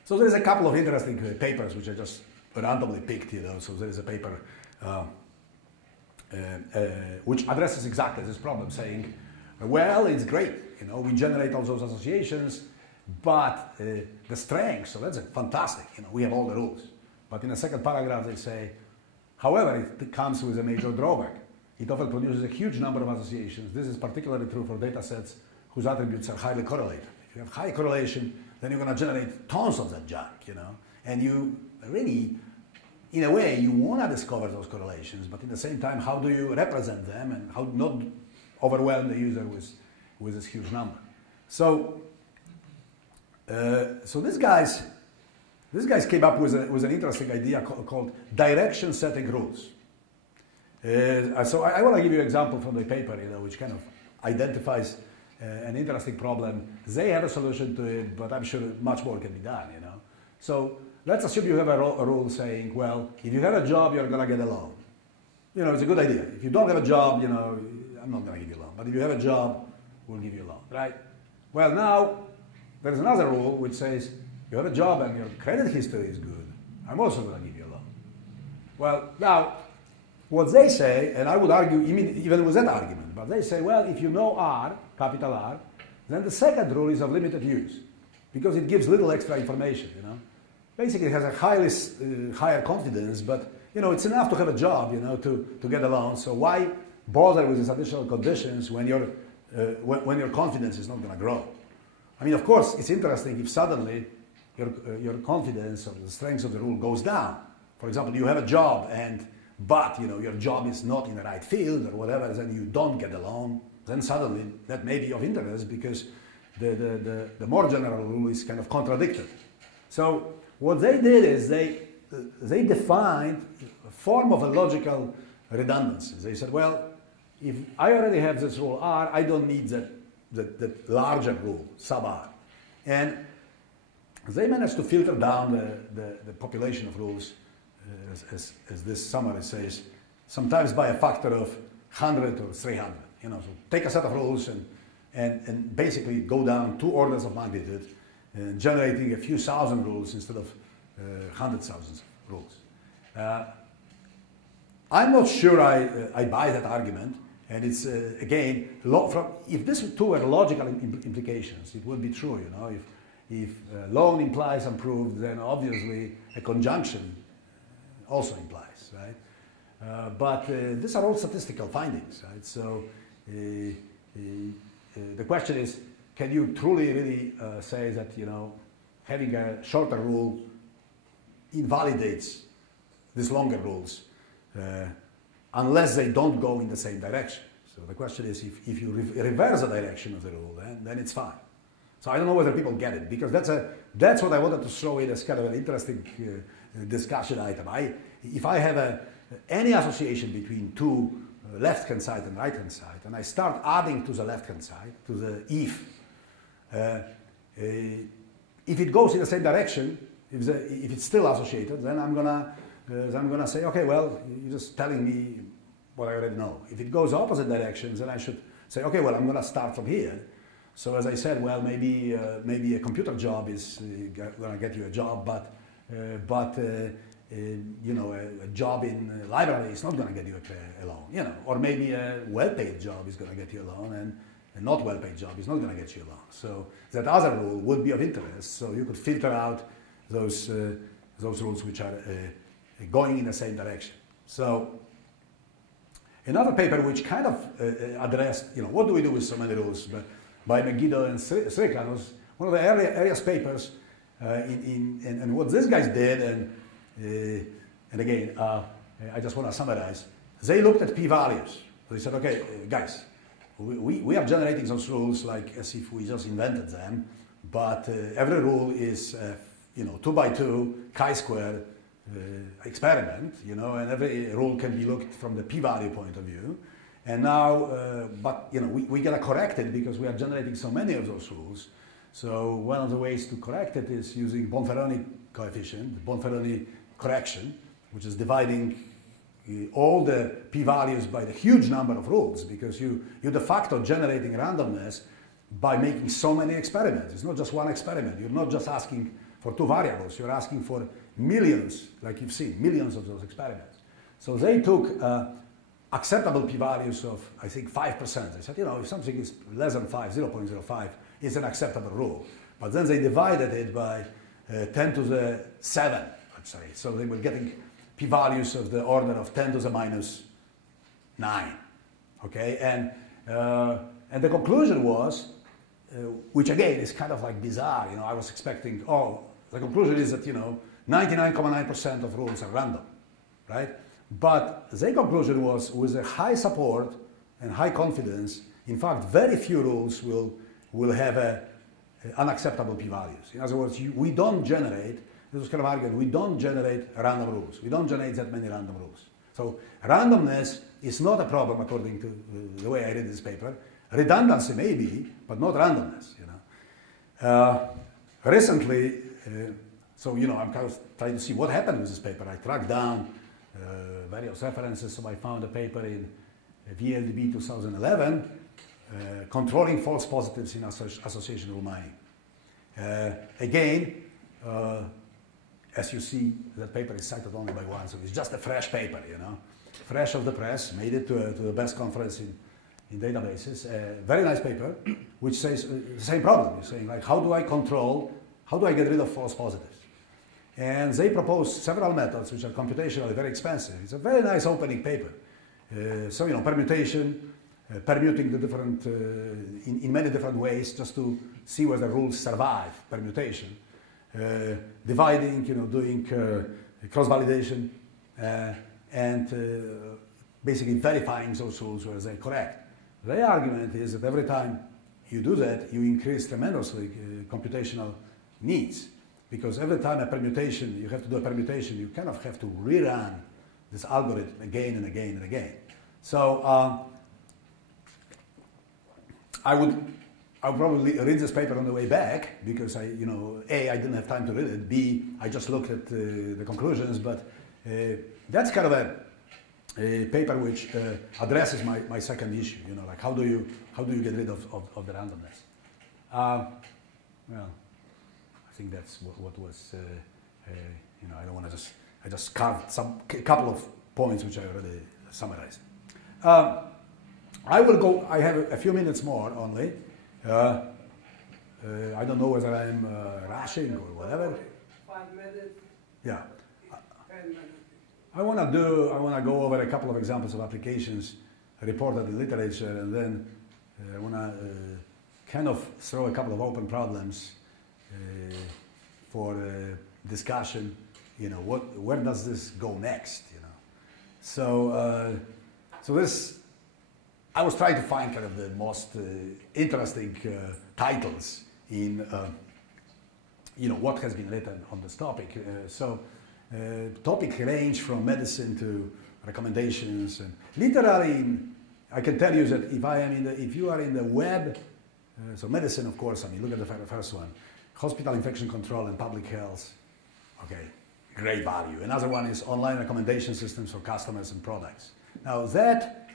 there's a couple of interesting papers which I just randomly picked, you know. So there's a paper which addresses exactly this problem, saying, well, it's great, you know, we generate all those associations, but the strength, so that's fantastic, you know, we have all the rules. But in the second paragraph they say, however, it comes with a major drawback. It often produces a huge number of associations. This is particularly true for data sets whose attributes are highly correlated. If you have high correlation, then you're going to generate tons of that junk, you know. And you really, in a way, you want to discover those correlations, but at the same time, how do you represent them and how not overwhelm the user with this huge number? So, so these guys came up with an interesting idea called direction setting rules. So I want to give you an example from the paper, you know, which kind of identifies an interesting problem. They have a solution to it, but I'm sure much more can be done, you know. So let's assume you have a rule saying, well, if you have a job, you're going to get a loan. You know, it's a good idea. If you don't have a job, you know, I'm not going to give you a loan. But if you have a job, we'll give you a loan, right? Well, now, there's another rule which says, you have a job and your credit history is good, I'm also going to give you a loan. Well, now, what they say, and I would argue even with that argument, but they say, well, if you know R, capital R, then the second rule is of limited use, because it gives little extra information, you know. Basically, it has a higher confidence, but, you know, it's enough to have a job, you know, to get a loan. So why bother with these additional conditions when your confidence is not going to grow? I mean, of course, it's interesting if suddenly your confidence or the strength of the rule goes down. For example, you have a job, but you know, your job is not in the right field or whatever, then you don't get a loan. then suddenly that may be of interest because the more general rule is kind of contradicted. So what they did is they defined a form of a logical redundancy. They said, well, if I already have this rule R, I don't need that larger rule, sub R. And they managed to filter down the population of rules, as this summary says, sometimes by a factor of 100 or 300. You know, so take a set of rules and basically go down 2 orders of magnitude, generating a few thousand rules instead of 100,000 rules. I'm not sure I buy that argument, and it's again, if this two were logical implications, it would be true. You know, if loan implies unproved, then obviously a conjunction also implies, right? But these are all statistical findings, right? So the question is, can you truly really say that, you know, having a shorter rule invalidates these longer rules unless they don't go in the same direction? So the question is, if you reverse the direction of the rule, then it's fine. So I don't know whether people get it, because that's what I wanted to throw in as kind of an interesting discussion item. If I have any association between two left-hand side and right-hand side, and I start adding to the left-hand side, to the if it goes in the same direction, if it's still associated, then I'm gonna say, okay, well, you're just telling me what I already know. If it goes opposite directions, then I should say, okay, well, I'm gonna start from here. So as I said, well, maybe a computer job is gonna get you a job, but you know, a job in a library is not gonna get you a loan, you know, or maybe a well-paid job is gonna get you a loan, and a not well-paid job is not gonna get you a loan. So that other rule would be of interest. So you could filter out those rules which are going in the same direction. So another paper which kind of addressed, you know, what do we do with so many rules, but by Megiddo and Strickland was one of the earliest papers and what these guys did, and again, I just want to summarize. They looked at p-values. They said, okay, guys, we are generating those rules like as if we just invented them, but every rule is, you know, 2 by 2 chi-square experiment, you know, and every rule can be looked from the p-value point of view. And now, but you know, we gotta correct it because we are generating so many of those rules. So one of the ways to correct it is using Bonferroni coefficient, Bonferroni correction, which is dividing all the p-values by the huge number of rules, because you're de facto generating randomness by making so many experiments. It's not just one experiment. You're not just asking for 2 variables. You're asking for millions, like you've seen, millions of those experiments. So they took acceptable p-values of, I think, 5%. They said, you know, if something is less than 5, 0.05, it's an acceptable rule. But then they divided it by 10 to the 7, let's say. So they were getting p-values of the order of 10 to the minus 9. Okay, and the conclusion was, which again is kind of like bizarre. You know, I was expecting, the conclusion is that, you know, 99.9% of rules are random, right? But their conclusion was, with a high support and high confidence, in fact, very few rules will have unacceptable p-values. In other words, we don't generate, this was kind of argued, we don't generate random rules. We don't generate that many random rules. So randomness is not a problem according to the way I read this paper. Redundancy may be, but not randomness, you know. Recently, so, you know, I'm kind of trying to see what happened with this paper. I tracked down various references, so I found a paper in VLDB 2011, controlling false positives in association rule mining. Again, as you see, that paper is cited only by one, so it's just a fresh paper, you know. Fresh off the press, made it to the best conference in databases. Very nice paper, which says the same problem. It's saying, like, how do I get rid of false positives? And they proposed several methods which are computationally very expensive. It's a very nice opening paper. So, you know, permutation, permuting the different, in many different ways, just to see whether rules survive permutation. Dividing, you know, doing cross-validation, and basically verifying those rules where they're correct. their argument is that every time you do that, you increase tremendously computational needs. Because every time a permutation, you have to do a permutation, you kind of have to rerun this algorithm again and again and again. So I would probably read this paper on the way back because A, I didn't have time to read it. B, I just looked at the conclusions. But that's kind of a paper which addresses my second issue. Like how do you get rid of the randomness? Well, I think that's what was. I don't want to just. I just carved a couple of points which I already summarized. I will go. I have a few minutes more only. I don't know whether I'm rushing or whatever. 5 minutes. Yeah. 10 minutes. I want to go over a couple of examples of applications reported in literature, and then I want to kind of throw a couple of open problems for discussion. Where does this go next? So this, I was trying to find kind of the most interesting titles in what has been written on this topic. Topic range from medicine to recommendations, and literally, I can tell you that if you are in the web, so medicine, of course. Look at the first one: hospital infection control and public health. Okay, great value. Another one is online recommendation systems for customers and products. Now that,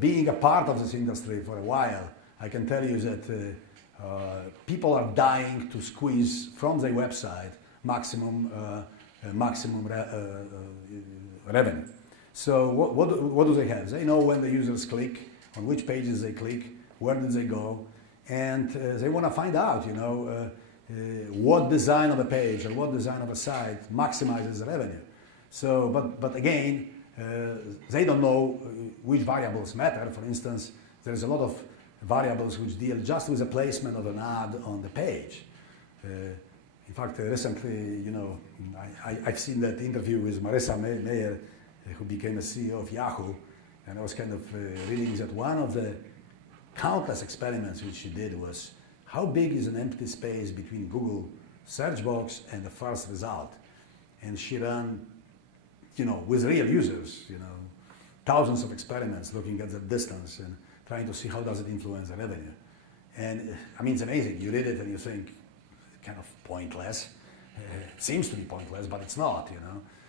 being a part of this industry for a while, I can tell you that people are dying to squeeze from their website maximum revenue. So what do they have? They know when the users click, on which pages they click, where did they go, and they want to find out, what design of a page or what design of a site maximizes the revenue. So, but again, they don't know which variables matter. For instance, there's a lot of variables which deal just with the placement of an ad on the page. In fact, recently, I've seen that interview with Marissa Mayer, who became a CEO of Yahoo, and I was kind of reading that one of the countless experiments which she did was how big is an empty space between Google search box and the first result. And she ran, with real users, thousands of experiments looking at the distance and trying to see how does it influence the revenue. And it's amazing. You read it and you think, kind of pointless. Seems to be pointless, but it's not,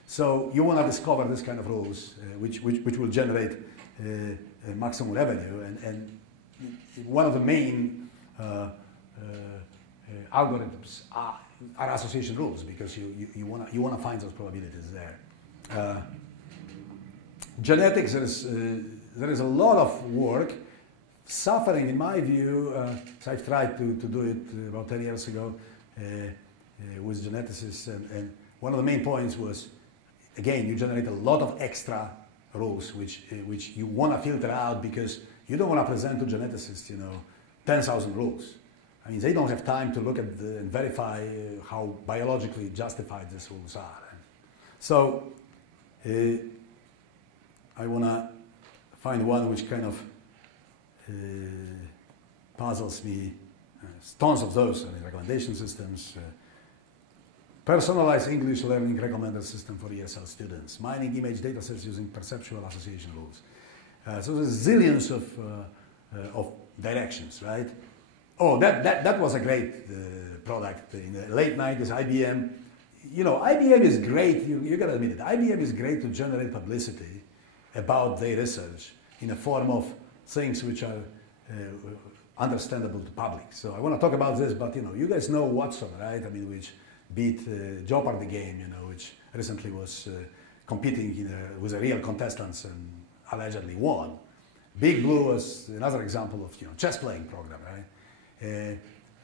So you want to discover this kind of rules, which will generate maximum revenue. And one of the main algorithms are association rules, because you want to find those probabilities there. Genetics, there is a lot of work. Suffering, in my view, so I've tried to do it about 10 years ago with geneticists, and one of the main points was, again, you generate a lot of extra rules which you want to filter out, because you don't want to present to geneticists 10,000 rules. They don't have time to look at and verify how biologically justified these rules are. So I want to find one which kind of puzzles me. Tons of those, recommendation systems, personalized English learning recommender system for ESL students, mining image datasets using perceptual association rules. So there's zillions of directions, right? Oh, that was a great product in the late 90s, IBM. IBM is great, you gotta admit it, IBM is great to generate publicity about their research in the form of things which are understandable to public. So I want to talk about this, but you guys know Watson, right? Which beat Jeopardy game, which recently was competing with a real contestants and allegedly won. Big Blue was another example of chess playing program, right?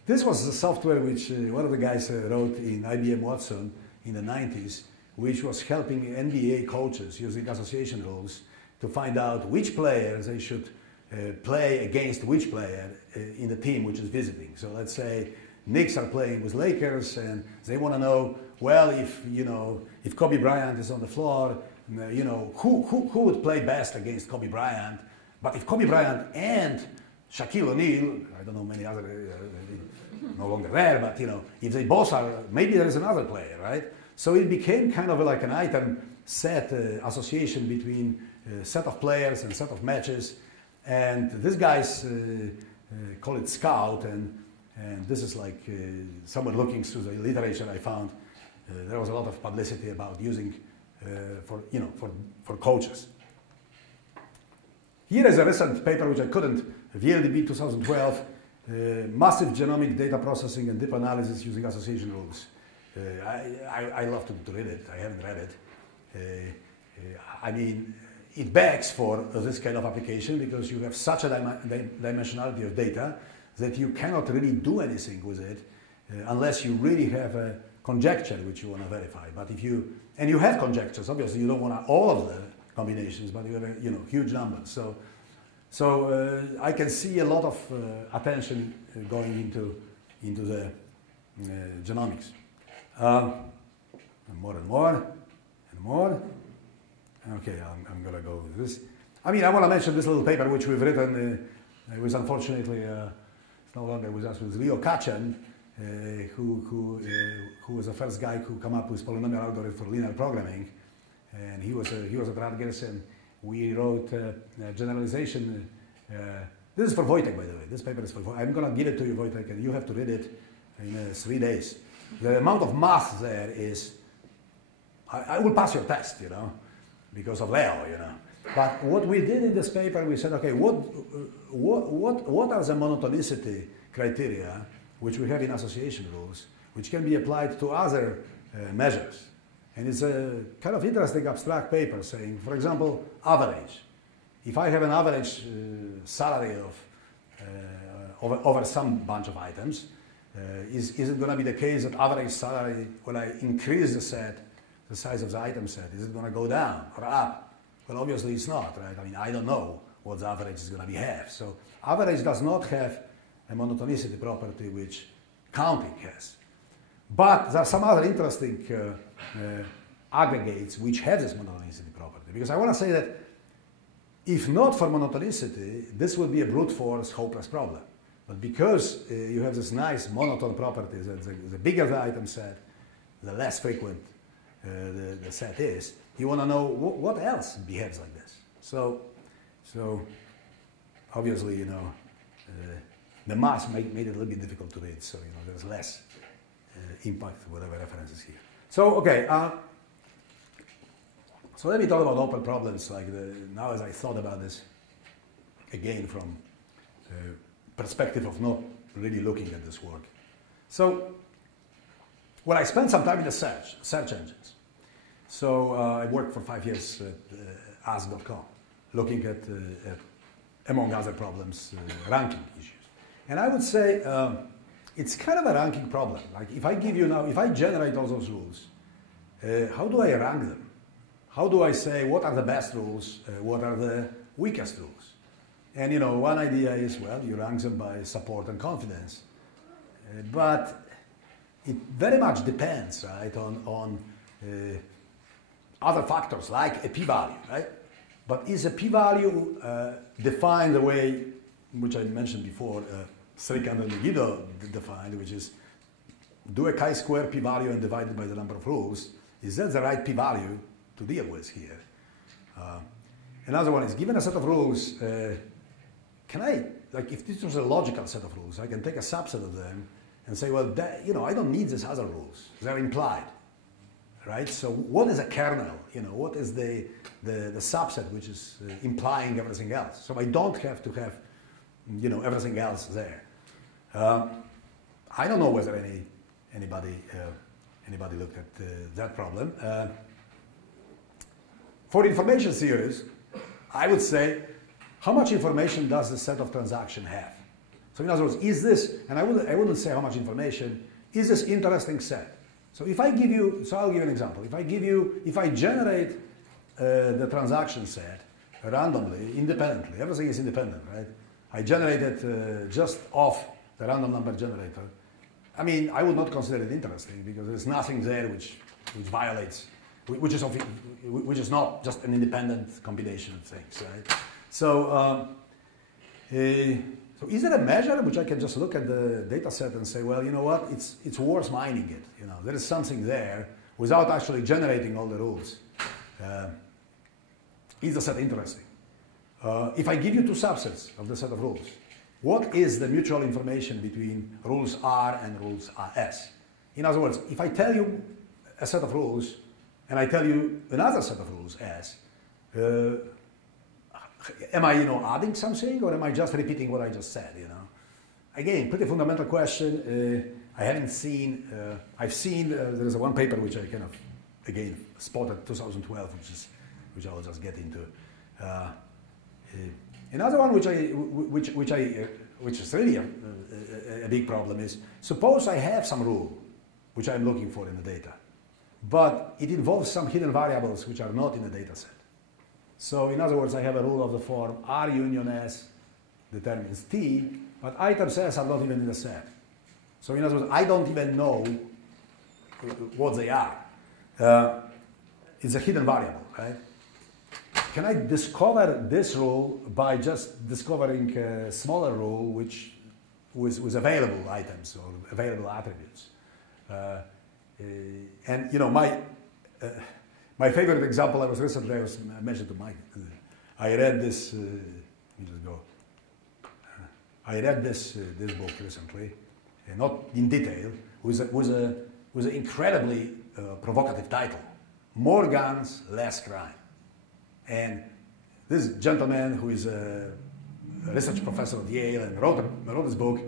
This was the software which one of the guys wrote in IBM Watson in the 90s, which was helping NBA coaches using association rules to find out which players they should play against which player in the team which is visiting. So let's say Knicks are playing with Lakers, and they want to know, well, if Kobe Bryant is on the floor, who would play best against Kobe Bryant But if Kobe Bryant and Shaquille O'Neal, I don't know many other, no longer there, but you know, if they both are, maybe there is another player, right? So it became kind of like an item set association between a set of players and set of matches. And these guys call it Scout, and this is like someone looking through the literature I found. There was a lot of publicity about using for coaches. Here is a recent paper which I couldn't, VLDB 2012, massive genomic data processing and deep analysis using association rules. I love to read it. I haven't read it. I mean, it begs for this kind of application because you have such a dimensionality of data that you cannot really do anything with it unless you really have a conjecture which you want to verify. But if you, and you have conjectures, obviously you don't want all of the combinations, but you have a huge number. So I can see a lot of attention going into the genomics. More and more and more. Okay, I'm going to go with this. I mean, I want to mention this little paper which we've written. It was unfortunately it's no longer with us. With Leo Kachan, who was the first guy who came up with polynomial algorithm for linear programming, and he was at Rutgers, and we wrote a generalization. This is for Wojtek, by the way. This paper is for Wojtek. I'm going to give it to you, Wojtek, and you have to read it in 3 days. The amount of math there is, I will pass your test, you know, because of Leo, you know. But what we did in this paper, we said, okay, what are the monotonicity criteria which we have in association rules, which can be applied to other measures? And it's a kind of interesting abstract paper saying, for example, average. If I have an average salary of over some bunch of items, is it going to be the case that average salary, when I increase the set, the size of the item set, is it going to go down or up? Well, obviously it's not, right? I mean, I don't know what the average is going to be have. So average does not have a monotonicity property which counting has. But there are some other interesting aggregates which have this monotonicity property. Because I want to say that if not for monotonicity, this would be a brute force, hopeless problem. But because you have this nice monotone properties, that the bigger the item set, the less frequent the set is, you want to know what else behaves like this. So obviously, you know, the math made it a little bit difficult to read. So, you know, there's less impact, whatever references here. So, okay. So let me talk about open problems. Like now, as I thought about this, again from perspective of not really looking at this work. So, well, I spent some time in the search engines. So I worked for 5 years at ask.com, looking at among other problems, ranking issues. And I would say it's kind of a ranking problem. Like if I give you now, if I generate all those rules, how do I rank them? How do I say what are the best rules, what are the weakest rules? And you know, one idea is, well, you rank them by support and confidence. But it very much depends, right, on other factors like a p-value, right? But is a p-value defined the way which I mentioned before, Strickland and Megiddo defined, which is do a chi-square p-value and divide it by the number of rules? Is that the right p-value to deal with here? Another one is, given a set of rules, can I, like if this was a logical set of rules, I can take a subset of them and say, well, that, you know, I don't need these other rules. They're implied, right? So what is a kernel? You know, what is the subset which is implying everything else? So I don't have to have, you know, everything else there. I don't know whether anybody looked at that problem. For information theories, I would say, how much information does the set of transaction have? So in other words, is this, and I wouldn't say how much information, is this interesting set? So if I give you, so I'll give you an example. If I generate the transaction set randomly, independently, everything is independent, right? I generate it just off the random number generator. I mean, I would not consider it interesting because there's nothing there which violates, which is not just an independent combination of things, right? So, so is there a measure which I can just look at the data set and say, well, you know what, it's worth mining it. You know, there is something there without actually generating all the rules. Is the set interesting? If I give you two subsets of the set of rules, what is the mutual information between rules R and rules S? In other words, if I tell you a set of rules and I tell you another set of rules S, am I, adding something, or am I just repeating what I just said? Again, pretty fundamental question. I haven't seen. I've seen there is one paper which I kind of again spotted 2012, which I will just get into. Another one which is really a big problem is, suppose I have some rule which I'm looking for in the data, but it involves some hidden variables which are not in the data set. So in other words, I have a rule of the form R union S determines T, but items S are not even in the set. So in other words, I don't even know what they are. It's a hidden variable, right? Can I discover this rule by just discovering a smaller rule which with available items or available attributes? And my favorite example I mentioned to Mike. I read this. Let me just go. I read this book recently, not in detail, with an incredibly provocative title: "More Guns, Less Crime." And this gentleman, who is a research professor at Yale and wrote this book,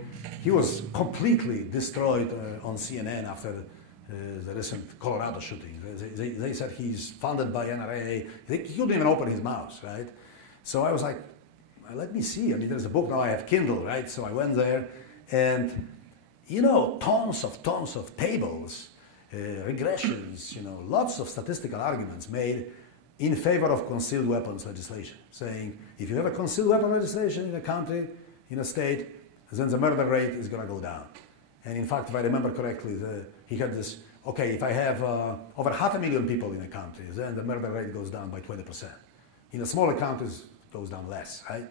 he was completely destroyed on CNN after the recent Colorado shooting. They said he's funded by NRA. He couldn't even open his mouth, right? So I was like, let me see. I mean, there's a book now. I have Kindle, right? So I went there, and tons of tables, regressions, lots of statistical arguments made in favor of concealed weapons legislation, saying if you have a concealed weapon legislation in a country, in a state, then the murder rate is going to go down. And in fact, if I remember correctly, he had this, okay, if I have over 500,000 people in a country, then the murder rate goes down by 20%. In the smaller countries, it goes down less, right?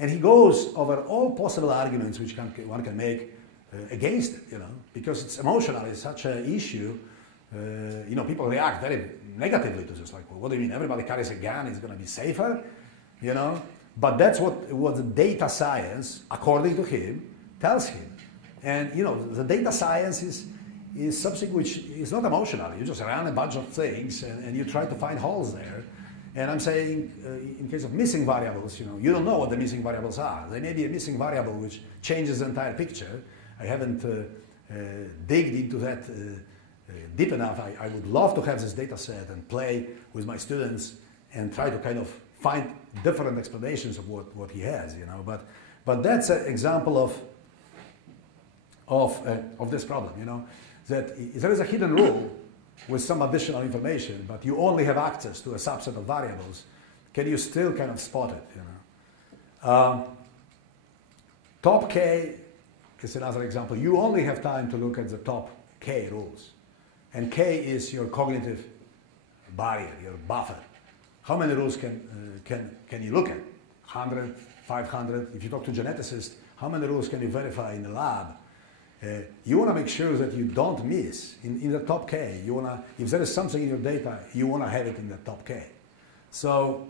And he goes over all possible arguments which one can make against it, because it's emotional, it's such an issue. People react very negatively to this, like, well, what do you mean? Everybody carries a gun, it's going to be safer, But that's what the data science, according to him, tells him. And the data science is something which is not emotional. You just run a bunch of things and you try to find holes there. And I'm saying, in case of missing variables, you don't know what the missing variables are. There may be a missing variable which changes the entire picture. I haven't digged into that deep enough. I would love to have this data set and play with my students and try to kind of find different explanations of what he has, But that's an example of this problem, that there is a hidden rule with some additional information, but you only have access to a subset of variables. Can you still kind of spot it, Top K is another example. You only have time to look at the top K rules. And K is your cognitive barrier, your buffer. How many rules can you look at? 100, 500? If you talk to geneticists, how many rules can you verify in the lab? You want to make sure that you don't miss in the top K. If there is something in your data, you want to have it in the top K. So,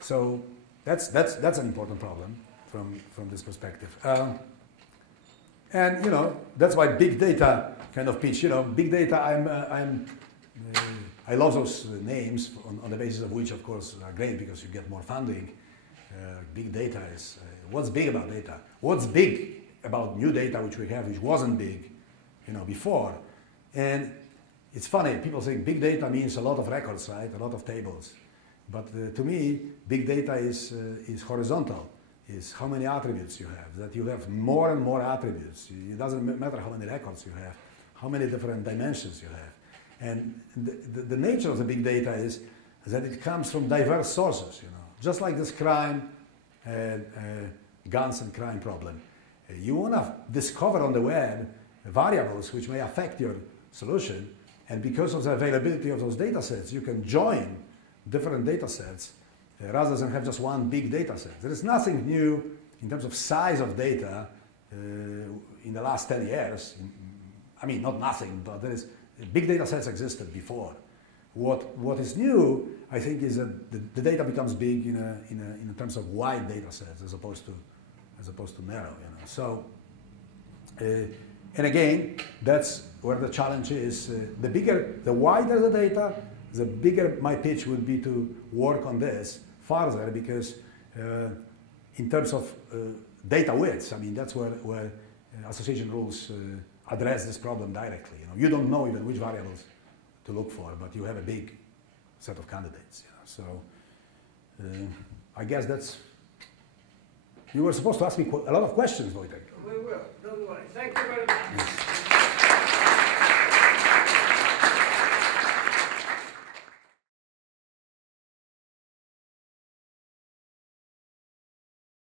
so that's an important problem from this perspective. And that's why big data kind of pitch. Big data. I love those names on the basis of which, of course, are great because you get more funding. Big data is what's big about data. What's big about new data which we have, which wasn't big, before. And it's funny. People think big data means a lot of records, right? A lot of tables. But to me, big data is horizontal. Is how many attributes you have, that you have more and more attributes. It doesn't matter how many records you have, how many different dimensions you have. And the nature of the big data is that it comes from diverse sources, just like this crime, guns and crime problem. You want to discover on the web variables which may affect your solution, and because of the availability of those data sets, you can join different data sets rather than have just one big data set. There is nothing new in terms of size of data in the last 10 years. I mean, not nothing, but there is big data sets existed before. What is new, I think, is that the data becomes big in terms of wide data sets as opposed to narrow. So, and again, that's where the challenge is. The wider the data, the bigger my pitch would be to work on this further, because in terms of data widths, I mean, that's where association rules address this problem directly. You don't know even which variables to look for, but you have a big set of candidates. So I guess that's. You were supposed to ask me a lot of questions, Wojtek. We will. Don't worry. Thank you very much.